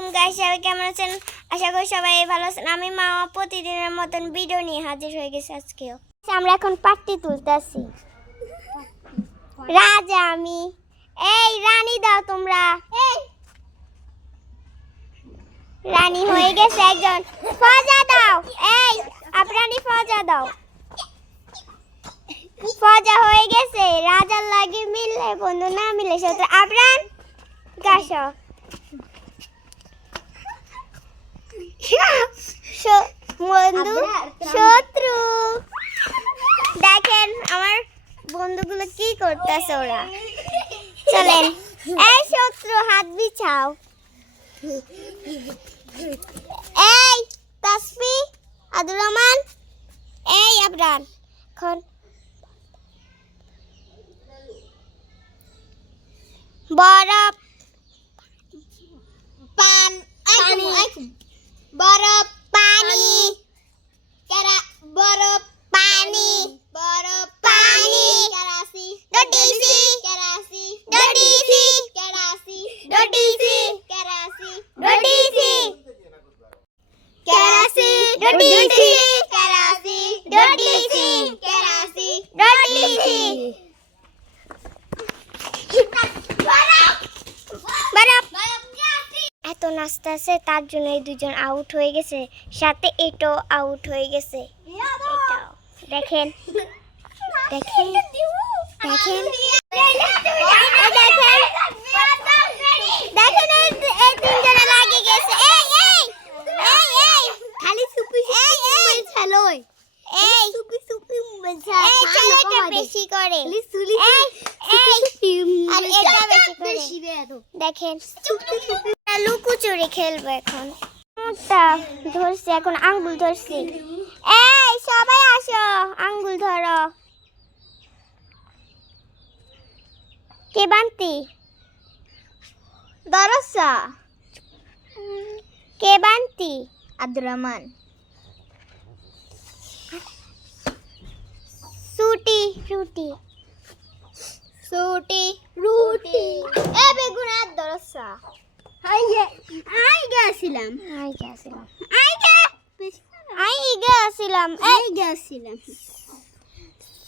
আলাইকুম গাইস সবাই কেমন আছেন? আশা করি সবাই ভালো আছেন। আমি মা প্রতিদিনের মতন ভিডিও নিয়ে হাজির হয়ে গেছি আজকেও। আমরা এখন পাট্টি তুলতেছি রাজা আমি। এই, রানী দাও তোমরা। রানী হয়ে গেছে একজন। ফজা দাও। এই আপনারই ফজা দাও। ফজা হয়ে গেছে। রাজার লাগে মিললে, বন্ধু না মিলে শত্রু আবরান গাছ বন্ধু শত্রু। দেখেন আমার বন্ধুগুলো কি করতেছে ওরা। চলেন। এই শত্রু হাত বিছাও। এই তাসফি আদুর রহমান। এই আবরান। এখন বরফ পান বরফ। পানি কেরা বরফ পানি এত নাচতে আছে তার জন্য এই দুজন আউট হয়ে গেছে। সাথে এটাও আউট হয়ে গেছে। এটাও। দেখেন। দেখেন। দেখেন। বেশি করে। দেখেন। লুকোচুরি খেলব এখন। ধরছি, এখন আঙ্গুল ধরছি। এই, সবাই আসো, আঙ্গুল ধরো। কে বান্তি? দরসা কে বান্তি? আব্দুর রহমান। সুটি, রুটি। সুটি, রুটি। এ বেগুন আর দরসা আই গেছিলাম। আই গেছিলাম। আই গে আই গেছিলাম আই গেছিলাম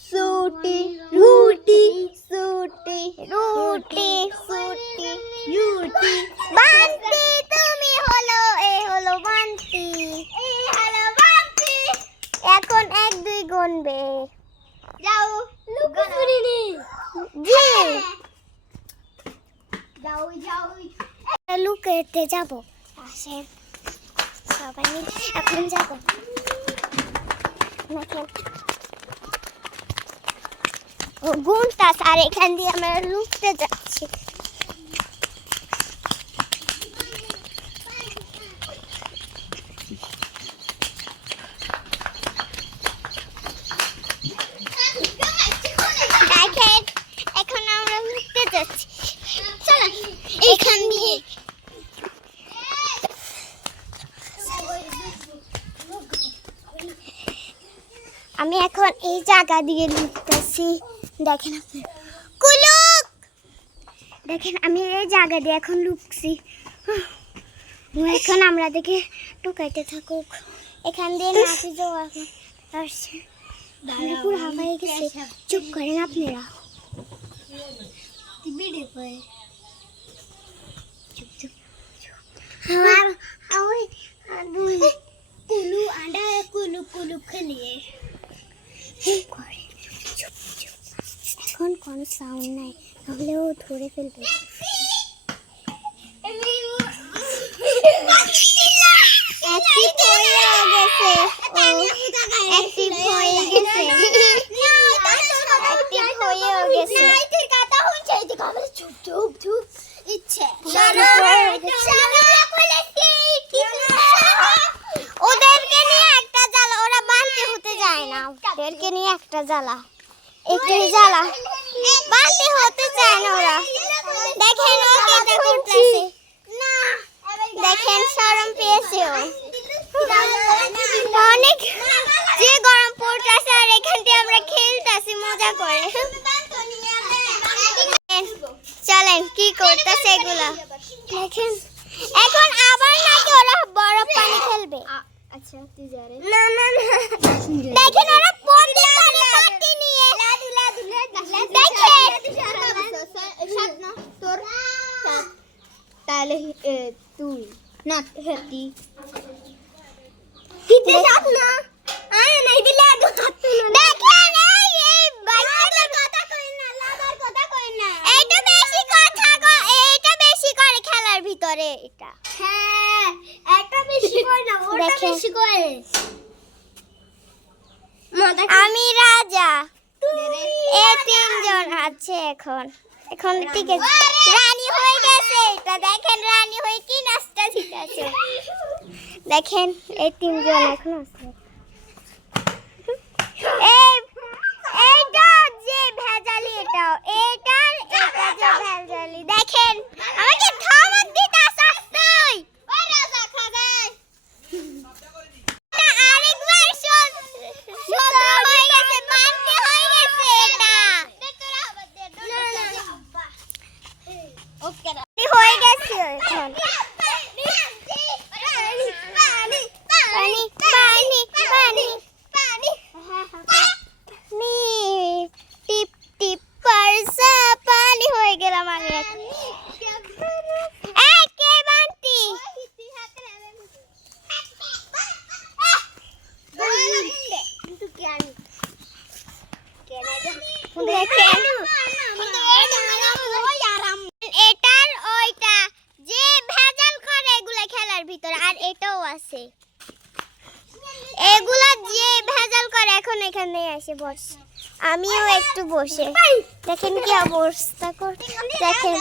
সুটি রুটি সুটি রুটি সুটি রুটি। বান্তি তুমি হলো এ হলো বান্তি হলো বান্তি এখন এক দুই গুনবে। যাও নি। জি। যাও যাও লুকাতে যাব আসে সবাই মিলে এখন যাব দেখেন ও গুনতাস আর এখান দিয়ে আমরা লুকতে যাচ্ছি দেখেন এখন আমরা লুকতে যাচ্ছি চলো এখান দিয়ে আমি জায়গা দিয়ে লুকতেছি দেখেন আপনি। কুলুক! দেখেন আমি এই জায়গা দিয়ে এখন লুকছি। এখন আমরা দেখে টুকাইতে থাকুক। এখান দিয়ে নাচি আসছে। পুরো হাওয়ায় গেছে। চুপ করেন আপনারা। চুপ চুপ হাওয়া কুলু আন্ডা কুলু কুলু খেলিয়ে। করে এখন কোনো সাউন্ড নাই তাহলে ও ধরে ফেলবে। গেছে গেছে গেছে চুপ চুপ চুপ ইচ্ছে ওদেরকে নিয়ে একটা জ্বালা ওরা বানতে হতে ওদেরকে নিয়ে একটা জ্বালা। একটু জ্বালা। বানতে হতে চায় না ওরা। দেখেন ও কেটে করতেছে দেখেন শরম পেয়েছে ও। অনেক যে গরম পড়তেছে আর এখান থেকে আমরা খেলতেছি, মজা করে। চলেন, কি করতেছে এগুলা? দেখেন এখন আবার না না না দেখেন ওরা পন্ডিত করে পাটি নিয়ে দেখেন তোর তাহলে তুই না হেতি দিতে যাব না আয় নাই দিলে আগে হাত দেখেন এই এই কথা কই না লাভার কথা কই না এইটা বেশি কথা এইটা বেশি করে খেলার ভিতরে এটা হ্যাঁ একটা বেশি করে না ওটা বেশি করে আমি রাজা এ তিনজন আছে এখন এখন ঠিক আছে। রানী হয়ে গেছে। এটা দেখেন রানী হয়ে কি নাস্তা নাচটা আছে দেখেন এই তিনজন এখন আছে। এই এইটা যে ভেজালি এটা এটা যে ভেজালি দেখেন আমাকে ধমক দিতে আসছস তুই ওই রাজা খাগাই আরেকবার শোধ শোধ হয়ে গেছে বানতে হয়ে গেছে এটা ওকে হয়ে গেছে এখন পানি পানি পানি পানি পানি টিপ টিপ পারসা পানি হয়ে গেলাম আমি এখন এই কে বান্টি দেখেন এটার ওইটা যে ভেজাল করে এগুলা খেলার ভিতরে আর এটাও আছে। এগুলা যে ভেজাল করে এখন এখানে এসে বসে। আমিও একটু বসে। দেখেন কি অবস্থা কর দেখেন।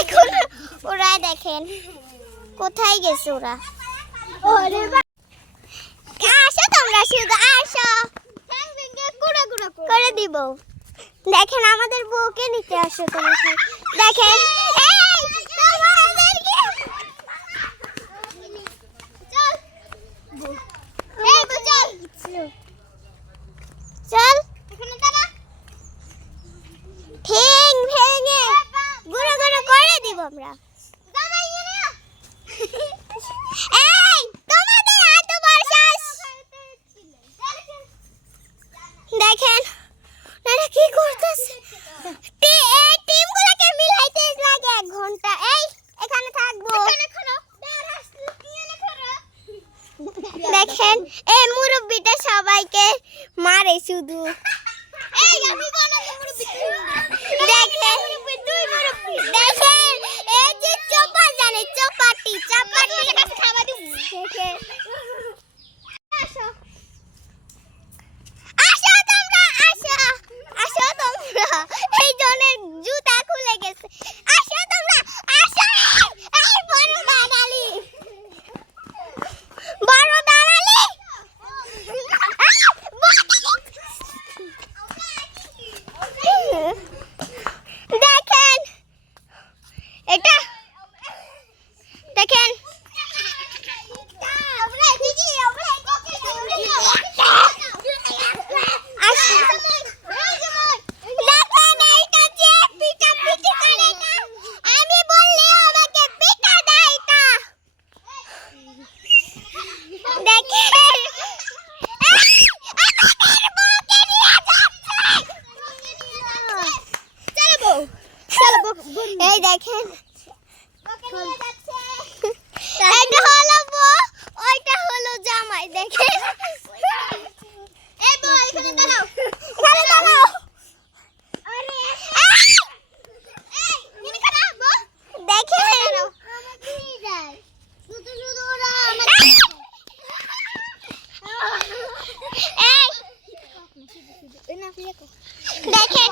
এখন ওরা দেখেন কোথায় গেছে ওরা? আসো তোমরা শুধু আসো। করে দিব। দেখেন আমাদের বউকে নিতে আসো তোমরা। দেখেন। আমরা। দেখেন কি করতেছে? এই টিমগুলোকে মিলাইতে লাগে এক ঘণ্টা। এই এখানে থাকব। দেখেন এই মুরব্বিটা সবাইকে মারে শুধু। দেখেন চোপাটি চপাটি দেখেন আসো তোমরা আসো। আসো তোমরা এই জনের জুতা খুলে গেছে আসো তোমরা আসো এই বড় দাঁড়ালি বড় দাঁড়ালি দেখেন এটা দেখেন দেখেন এইটা যে পিটাপিটি করে এটা। আমি বললেও আমাকে পিটা দেয় এটা। দেখেন আমাদের বউকে নিয়ে যাচ্ছে। এই দেখেন। এটা হলো বউ ওইটা হলো জামাই দেখেন। এখানে দাঁড়াও। এই দেখেন। দেখেন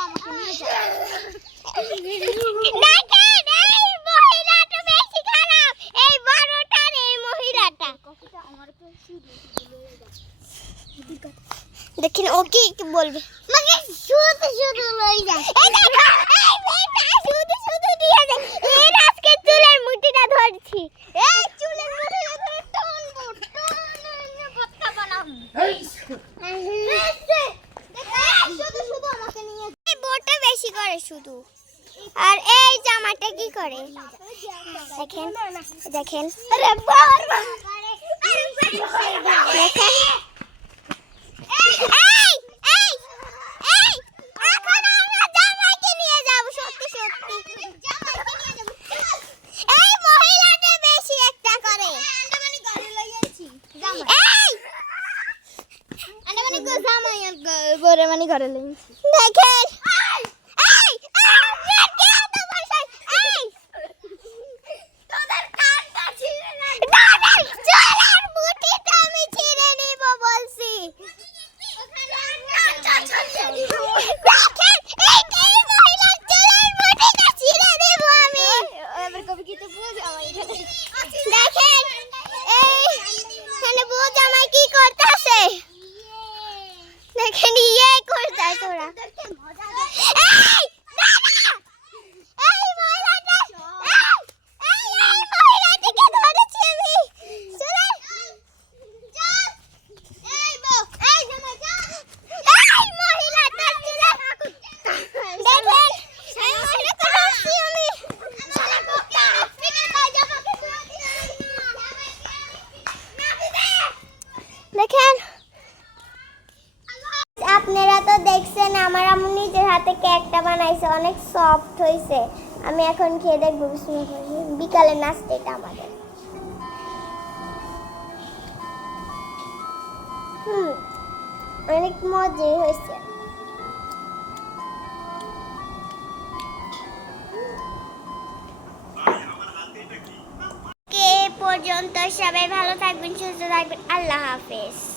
বলবে। মাকে শুধু শুধু লই এই দেখো এই দিয়ে আজকে চুলের ধরছি। এই চুলের এই। আমাকে নিয়ে এই বেশি করে শুধু। আর এই জামাটা কি করে? দেখেন দেখেন। আরে বাবা। দেখেন। বরে মানে ঘরে লাইন অনেক সফট হয়েছে আমি এখন খেয়ে দেখব বিকালে নাস্তা এটা আমাদের। অনেক মজাই হয়েছে পর্যন্ত সবাই ভালো থাকবেন, সুস্থ থাকবেন, আল্লাহ হাফেজ।